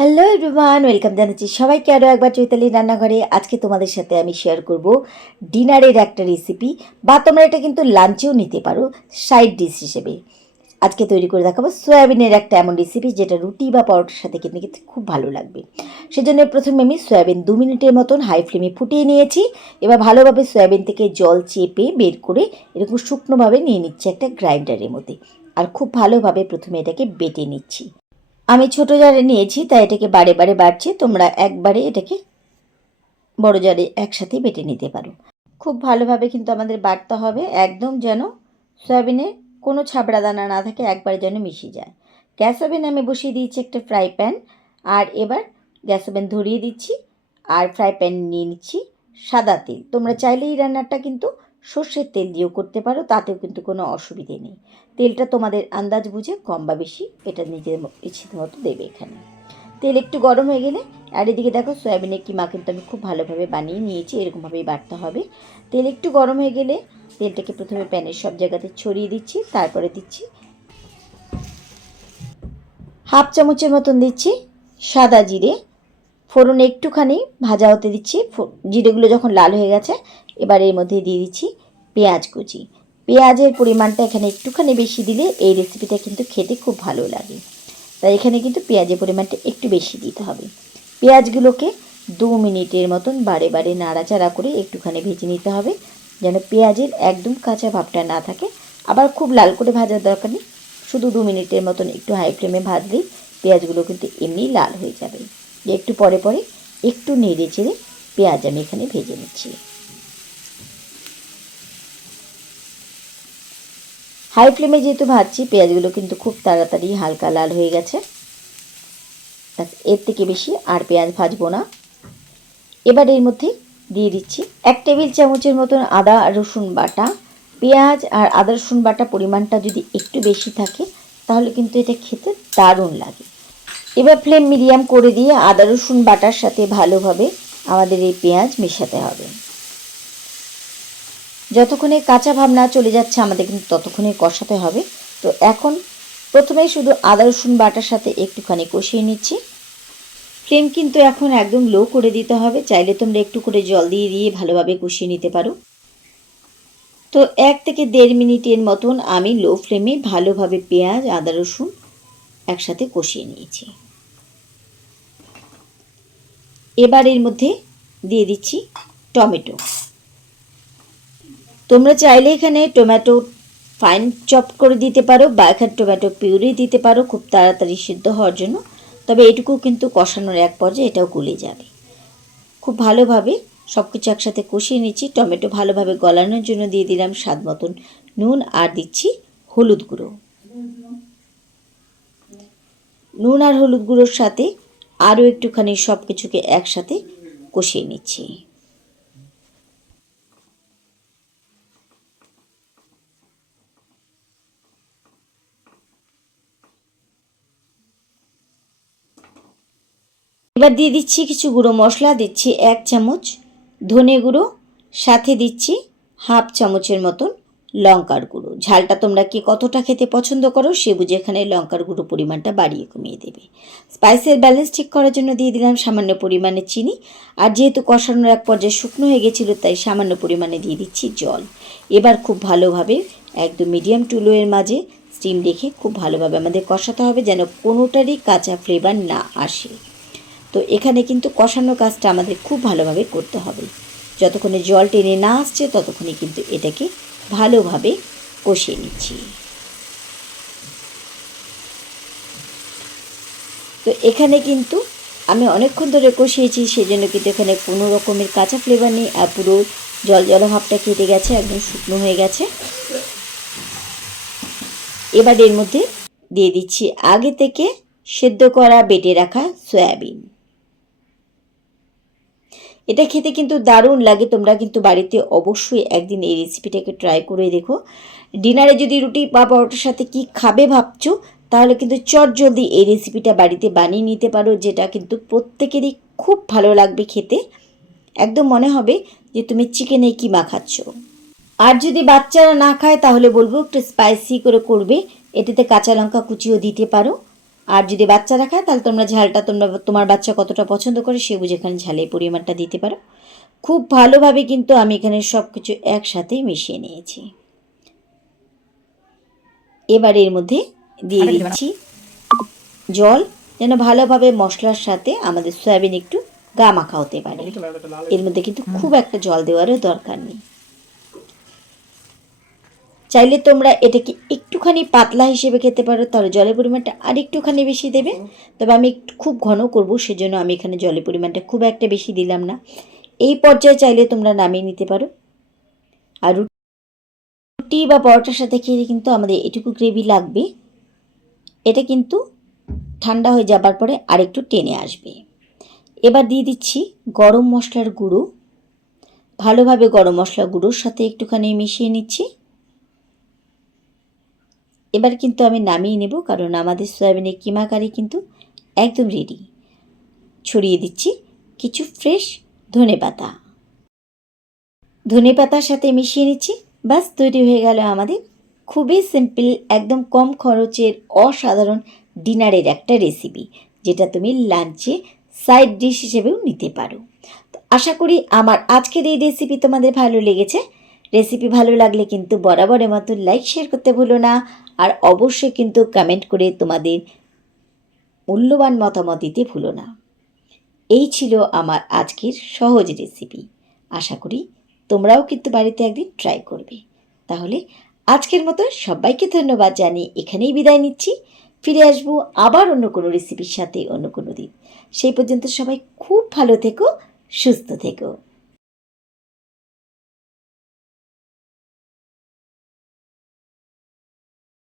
Hello everyone, welcome জানাচ্ছি সবাইকে আরও একবার চৈতালি রান্নাঘরে। আজকে তোমাদের সাথে আমি শেয়ার করব ডিনারের একটা রেসিপি, বা তোমরা এটা কিন্তু লাঞ্চেও নিতে পারো সাইড ডিশ হিসেবে। আজকে তৈরি করে দেখাবো সয়াবিনের একটা এমন রেসিপি যেটা রুটি বা পরোটার সাথে কিন্তু খেতে খুব ভালো লাগবে। সেজন্য প্রথমে আমি সয়াবিন 2 মিনিটের মতন হাই ফ্লেমে ফুটিয়ে নিয়েছি। এবার ভালোভাবে সয়াবিন থেকে জল চেপে বের করে এরকম শুকনোভাবে নিয়ে নিচ্ছি একটা গ্রাইন্ডারের মধ্যে। আর খুব ভালোভাবে প্রথমে এটাকে বেটে নিচ্ছি। আমি ছোট জারে নিয়েছি, তাই এটাকে বারে বারে বাড়ছি। তোমরা একবারে এটাকে বড় জারে একসাথে বেটে নিতে পারো। খুব ভালোভাবে কিন্তু আমাদের বাটতে হবে, একদম যেন সয়াবিনে কোনো ছাবড়া দানা না থাকে, একবারে যেন মিশে যায়। গ্যাস ওভেন আমি বসিয়ে দিয়েছি একটা ফ্রাই প্যান। আর এবার গ্যাস ওভেন ধরিয়ে দিচ্ছি আর ফ্রাই প্যান নিয়ে নিচ্ছি সাদা তেল। তোমরা চাইলে এই রান্নাটা কিন্তু সর্ষের তেল দিয়েও করতে পারো, তাতেও কিন্তু কোনো অসুবিধে নেই। তেলটা তোমাদের আন্দাজ বুঝে কম বা বেশি এটা নিজের ইচ্ছে মতো দেবে এখানে। তেল একটু গরম হয়ে গেলে, আর এদিকে দেখো সয়াবিনের কিমা কিন্তু আমি খুব ভালোভাবে বানিয়ে নিয়েছি, এরকমভাবেই বাটতে হবে। তেল একটু গরম হয়ে গেলে তেলটাকে প্রথমে প্যানের সব জায়গাতে ছড়িয়ে দিচ্ছি, তারপরে দিচ্ছি হাফ চামচের মতন দিচ্ছি সাদা জিরে। ফোড়নে একটুখানি ভাজা হতে দিচ্ছি। জিরেগুলো যখন লাল হয়ে গেছে, এবার এর মধ্যে দিয়ে দিচ্ছি পেঁয়াজ কুচি। পেঁয়াজের পরিমাণটা এখানে একটুখানি বেশি দিলে এই রেসিপিটা কিন্তু খেতে খুব ভালো লাগে, তাই এখানে কিন্তু পেঁয়াজের পরিমাণটা একটু বেশি দিতে হবে। পেঁয়াজগুলোকে 2 মিনিটের মতন বারে বারে নাড়াচাড়া করে একটুখানি ভেজে নিতে হবে, যেন পেঁয়াজের একদম কাঁচা ভাবটা না থাকে। আবার খুব লাল করে ভাজার দরকার নেই, শুধু 2 মিনিটের মতন একটু হাই ফ্লেমে ভাজলেই পেঁয়াজগুলো কিন্তু এমনি লাল হয়ে যাবে। একটু পরে পরে একটু নেড়ে চেড়ে পেঁয়াজ আমি এখানে ভেজে নিচ্ছি। হাই ফ্লেমে যেহেতু ভাজছি, পেঁয়াজগুলো কিন্তু খুব তাড়াতাড়ি হালকা লাল হয়ে গেছে। এর থেকে বেশি আর পেঁয়াজ ভাজবো না। এবার এর মধ্যে দিয়ে দিচ্ছি 1 টেবিল চামচের মতন আদা আর রসুন বাটা। পেঁয়াজ আর আদা রসুন বাটা পরিমাণটা যদি একটু বেশি থাকে, তাহলে কিন্তু এটা খেতে দারুণ লাগে। এবার ফ্লেম মিডিয়াম করে দিয়ে আদা রসুন বাটার সাথে ভালোভাবে আমাদের এই পেঁয়াজ মেশাতে হবে। যতক্ষণে কাঁচা ভাব না চলে যাচ্ছে, আমাদের কিন্তু ততক্ষণে কষাতে হবে। তো এখন প্রথমে শুধু আদা রসুন বাটার সাথে একটুখানি কষিয়ে নিচ্ছি। ফ্লেম কিন্তু এখন একদম লো করে দিতে হবে, চাইলে তোমরা একটু করে জল দিয়ে দিয়ে ভালোভাবে কষিয়ে নিতে পারো। তো 1 থেকে 1.5 মিনিটের মতন আমি লো ফ্লেমে ভালোভাবে পেঁয়াজ আদা রসুন একসাথে কষিয়ে নিয়েছি। এবার এর মধ্যে দিয়ে দিচ্ছি টমেটো। তোমরা চাইলে এখানে টমেটো ফাইন চপ করে দিতে পারো, বা এখানে টমেটো পিউরি দিতে পারো খুব তাড়াতাড়ি সিদ্ধ হওয়ার জন্য। তবে এটুকু কিন্তু কষানোর এক পর্যায়ে এটাও গলে যাবে। খুব ভালোভাবে সব কিছু একসাথে কষিয়ে নিচ্ছি। টমেটো ভালোভাবে গলানোর জন্য দিয়ে দিলাম স্বাদ মতন নুন, আর দিচ্ছি হলুদ গুঁড়ো। নুন আর হলুদ গুঁড়োর সাথে আরও একটুখানি সব কিছুকে একসাথে কষিয়ে নিচ্ছি। এবার দিয়ে দিচ্ছি কিছু গুঁড়ো মশলা। দিচ্ছি 1 চামচ ধনে গুঁড়ো, সাথে দিচ্ছি হাফ চামচের মতন লঙ্কার গুঁড়ো। ঝালটা তোমরা কি কতটা খেতে পছন্দ করো সে বুঝে এখানে লঙ্কার গুঁড়ো পরিমাণটা বাড়িয়ে কমিয়ে দেবে। স্পাইসের ব্যালেন্স ঠিক করার জন্য দিয়ে দিলাম সামান্য পরিমাণে চিনি। আর যেহেতু কষানোর এক পর্যায়ে শুকনো হয়ে গেছিলো, তাই সামান্য পরিমাণে দিয়ে দিচ্ছি জল। এবার খুব ভালোভাবে একদম মিডিয়াম টু লো এর মাঝে স্টিম রেখে খুব ভালোভাবে আমাদের কষাতে হবে, যেন কোনোটারই কাঁচা ফ্লেভার না আসে। তো এখানে কিন্তু কষানোর কাজটা আমাদের খুব ভালোভাবে করতে হবে। যতক্ষণে জল টেনে না আসছে, ততক্ষণে কিন্তু এটাকে ভালোভাবে কষিয়ে নিচ্ছি। তো এখানে কিন্তু আমি অনেকক্ষণ ধরে কষিয়েছি, সেজন্য কিন্তু এখানে কোনো রকমের কাঁচা ফ্লেভার নেই, আর পুরো জল জল ভাবটা কেটে গেছে, একদম শুকনো হয়ে গেছে। এবার এর মধ্যে দিয়ে দিচ্ছি আগে থেকে সেদ্ধ করা বেটে রাখা সয়াবিন। এটা খেতে কিন্তু দারুণ লাগে। তোমরা কিন্তু বাড়িতে অবশ্যই একদিন এই রেসিপিটাকে ট্রাই করে দেখো। ডিনারে যদি রুটি বা পরোটার সাথে কি খাবে ভাবছো, তাহলে কিন্তু চটজলদি এই রেসিপিটা বাড়িতে বানিয়ে নিতে পারো, যেটা কিন্তু প্রত্যেকেরই খুব ভালো লাগবে খেতে। একদম মনে হবে যে তুমি চিকেনে কিমা খাচ্ছ। আর যদি বাচ্চারা না খায়, তাহলে বলবো একটু স্পাইসি করে করবে, এটাতে কাঁচা লঙ্কা কুচিও দিতে পারো। আর যদি বাচ্চারা খায় তাহলে তোমরা ঝালটা তোমার বাচ্চা কতটা পছন্দ করে সে বুঝে এখানে ঝালের পরিমাণটা দিতে পারো। খুব ভালোভাবে কিন্তু আমি এখানে সব কিছু একসাথে মিশিয়ে নিয়েছি। এবার এর মধ্যে দিয়ে দিচ্ছি জল, যেন ভালোভাবে মশলার সাথে আমাদের সয়াবিন একটু গা মাখা হতে পারে। এর মধ্যে কিন্তু খুব একটা জল দেওয়ারও দরকার নেই। চাইলে তোমরা এটাকে একটুখানি পাতলা হিসেবে খেতে পারো, তাহলে জলের পরিমাণটা আর একটুখানি বেশি দেবে। তবে আমি একটু খুব ঘন করব, সেজন্য আমি এখানে জলের পরিমাণটা খুব একটা বেশি দিলাম না। এই পর্যায়ে চাইলে তোমরা নামিয়ে নিতে পারো। আর রুটি বা পরোটার সাথে খেলে কিন্তু আমাদের এটুকু গ্রেভি লাগবে। এটা কিন্তু ঠান্ডা হয়ে যাবার পরে আরেকটু টেনে আসবে। এবার দিয়ে দিচ্ছি গরম মশলার গুঁড়ো। ভালোভাবে গরম মশলা গুঁড়োর সাথে একটুখানি মিশিয়ে নিচ্ছি। এবার কিন্তু আমি নামিয়ে নেব, কারণ আমাদের সয়াবিনের কিমা কারি কিন্তু একদম রেডি। ছড়িয়ে দিচ্ছি কিছু ফ্রেশ ধনেপাতা। ধনেপাতার সাথে মিশিয়ে নিচ্ছি। বাস তৈরি হয়ে গেল আমাদের খুবই সিম্পল, একদম কম খরচের অসাধারণ ডিনারের একটা রেসিপি, যেটা তুমি লাঞ্চে সাইড ডিশ হিসেবেও নিতে পারো। তো আশা করি আমার আজকের এই রেসিপি তোমাদের ভালো লেগেছে। রেসিপি ভালো লাগলে কিন্তু বরাবরের মতো লাইক শেয়ার করতে ভুলো না, আর অবশ্যই কিন্তু কমেন্ট করে তোমাদের মূল্যবান মতামত দিতে ভুলো না। এই ছিল আমার আজকের সহজ রেসিপি। আশা করি তোমরাও কিন্তু বাড়িতে একদিন ট্রাই করবে। তাহলে আজকের মতো সবাইকে ধন্যবাদ জানিয়ে এখানেই বিদায় নিচ্ছি। ফিরে আসবো আবার অন্য কোনো রেসিপির সাথে অন্য কোনো দিন। সেই পর্যন্ত সবাই খুব ভালো থেকো, সুস্থ থেকো।